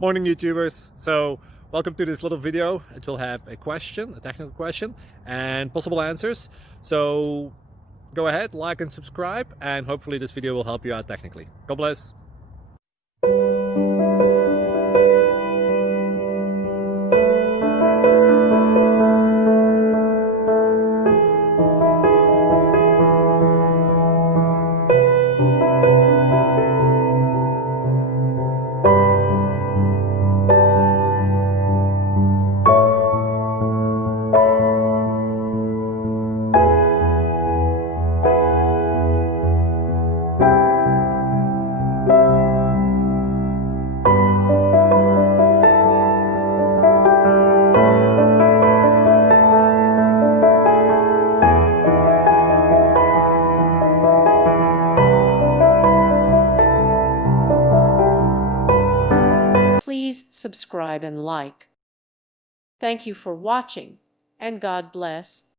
Morning YouTubers. So welcome to this little video. It will have a question, a technical question, and possible answers. So go ahead, like and subscribe, and hopefully this video will help you out technically. God bless. Please subscribe and like. Thank you for watching, and God bless.